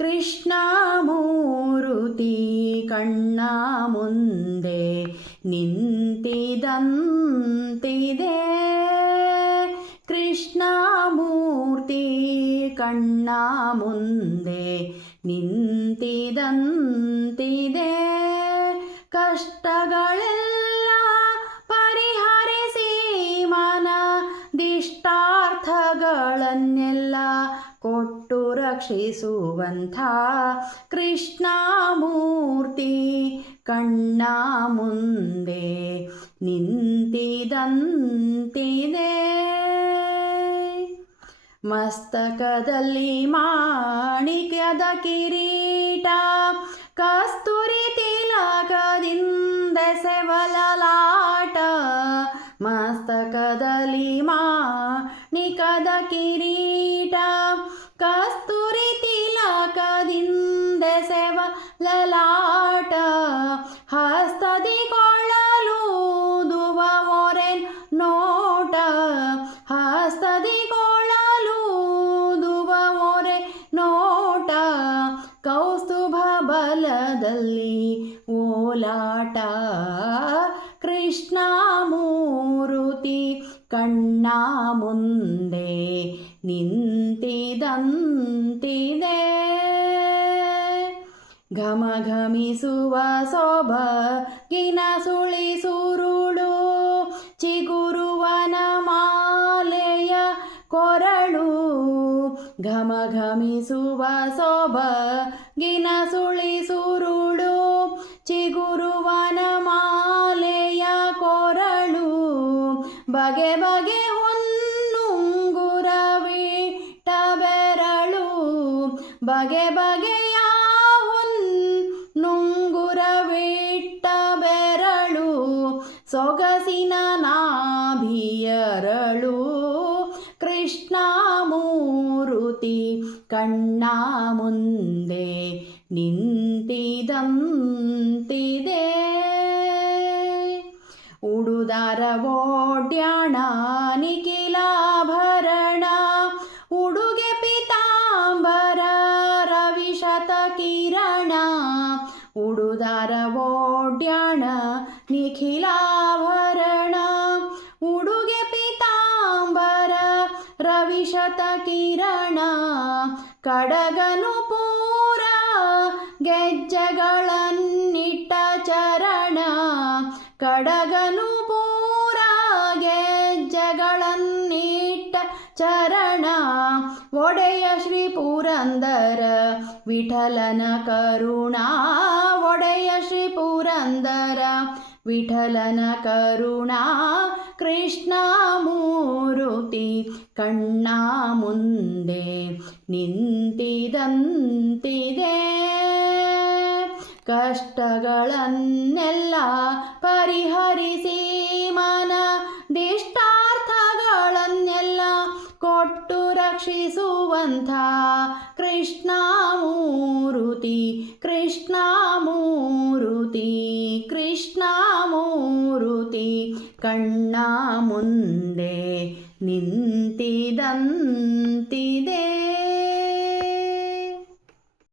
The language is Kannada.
ಕೃಷ್ಣಮೂರುತಿ ಕಣ್ಣ ಮುಂದೆ ನಿಂತಿದಂತಿದೆ. ಕೃಷ್ಣಮೂರ್ತಿ ಕಣ್ಣ ಮುಂದೆ ನಿಂತಿದಂತಿದೆ. ಕಷ್ಟಗಳೆಲ್ಲ ಪರಿಹರಿಸಿ ಮನದಿಷ್ಟಾರ್ಥಗಳನ್ನೆಲ್ಲ ಕೊಟ್ಟು ರಕ್ಷಿಸುವಂಥ ಕೃಷ್ಣಮೂರ್ತಿ ಕಣ್ಣ ಮುಂದೆ ನಿಂತಿದಂತಿದೆ. ಮಸ್ತಕದಲ್ಲಿ ಮಾಣಿಕ್ಯದ ಕಿರೀಟ, ಕಸ್ತೂರಿ ತಿಲಕದಿಂದೆಸೆವಲಲಾಟ. ಮಸ್ತಕದಲ್ಲಿ ಮಾಣಿಕ್ಯದ ಕಿರೀಟ, ಕಸ್ತೂರಿ ತಿಲಕದಿಂದೆಸೆವಲಲಾಟ. ಹಸ್ತದಿ ಕೊಳ್ಳಲೂದುವ ಒರೆನ್ ನೋಟ, ಹಸ್ತದಿ ಕೊಳ್ಳಲೂದುವ ಒರೆ ನೋಟ. ಕೌಸ್ತುಭ ಬಲದಲ್ಲಿ ಓಲಾಟ, ಕೃಷ್ಣಮೂರುತಿ ಕಣ್ಣ ಮುಂದೆ ನಿಂತಿದಂತಿದೆ. ಘಮಘಮಿಸುವ ಸೊಬಗಿನ ಸುಳಿ ಸುರುಳು, ಚಿಗುರುವನ ಮಾಲೆಯ ಕೊರಳು. ಘಮಘಮಿಸುವ ಸೊಬಗಿನ ಸುಳಿ ಸುರುಳು, ಚಿಗುರುವನ ಮಾಲೆಯ ಕೊರಳು. ಬಗೆ ಬಗೆ ಹೊನ್ನುಂಗುರವಿಟ್ಟ ಬೆರಳು, ಬಗೆ ಬಗೆಯ ಹೊನ್ನುಂಗುರವಿಟ್ಟ ಬೆರಳು. ಸೊಗಸಿನ ನಾಭಿಯರಳು, ಕೃಷ್ಣಮೂರುತಿ ಕಣ್ಣ ಮುಂದೆ ನಿಂತಿದಂತಿದೆ. ಉಡುದಾರ ಓಡ್ಯಾಣ ನಿಖಿಲಾಭರಣ, ಉಡುಗೆ ಪೀತಾಂಬರ ರವಿಶತ ಕಿರಣ. ಉಡುದಾರ ಓಡ್ಯಾಣ ನಿಖಿಲಾಭರಣ, ಉಡುಗೆ ಪೀತಾಂಬರ ರವಿಶತ ಕಿರಣ. ಕಡಗನು ಪೂರ ಗೆಜ್ಜೆಗಳನ್ನಿಟ್ಟ ಚರಣ, ಕಡಗನು ಪೂರ ಗೆಜ್ಜೆಗಳನ್ನಿಟ್ಟ ಚರಣ. ಒಡೆಯ ಶ್ರೀ ಪುರಂದರ ವಿಠಲನ ಕರುಣಾ, ಒಡೆಯ ಶ್ರೀ ಪುರಂದರ ವಿಠಲನ ಕರುಣಾ. ಕೃಷ್ಣಮೂರುತಿ ಕಣ್ಣ ಮುಂದೆ ನಿಂತಿದಂತಿದೆ. ಕಷ್ಟಗಳನ್ನೆಲ್ಲ ಪರಿಹರಿಸಿ ಮನದಿಷ್ಟಾರ್ಥಗಳನ್ನೆಲ್ಲ ಕೊಟ್ಟು ರಕ್ಷಿಸುವಂಥ ಕೃಷ್ಣಮೂರುತಿ ಕೃಷ್ಣಮೂರುತಿ ಕೃಷ್ಣಮೂರುತಿ ಕಣ್ಣ ಮುಂದೆ ನಿಂತಿದಂತಿದೆ.